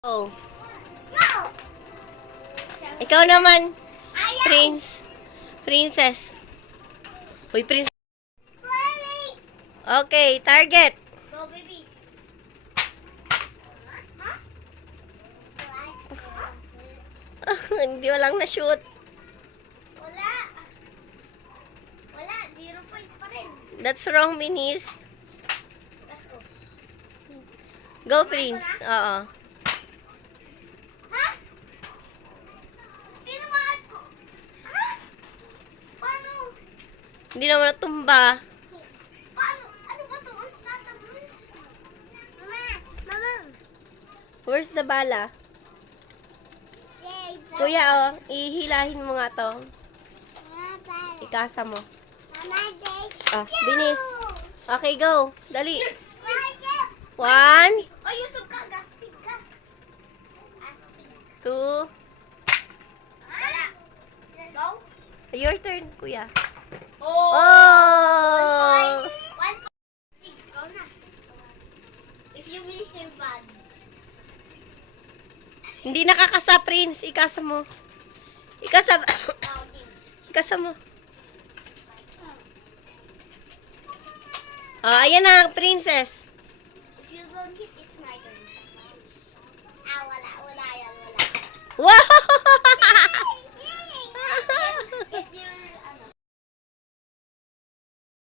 Oh. Ikaw naman, Prince. Princess. Uy, Prince. Okay, target. Go, baby. Hindi walang na-shoot. Wala. Wala. 0 points pa rin. That's wrong, Minis. Let's go. Go, Prince. Oo. Ha? Tinamaan ko. Ha? Paano? Hindi naman natumba. Paano? Ano ba ito? Unstoppable? Mama. Mama. Where's the bala? Kuya, oh. Ihilahin mo nga to. Ikasa mo. Oh, binis. Okay, go. Dali. 1, Oh, yusog ka. Gastig ka. Astig. 2. Wala. Go. Your turn, kuya. Oh. Oh! 1 point. Go na. If you miss your bag. Hindi nakakasa, Prince. Ikasa mo. Ikasa. Ikasa mo. Oh, ayan na, Princess. If you don't hit, it's my turn. Ah, wala. Wala yan. Wala. Wow!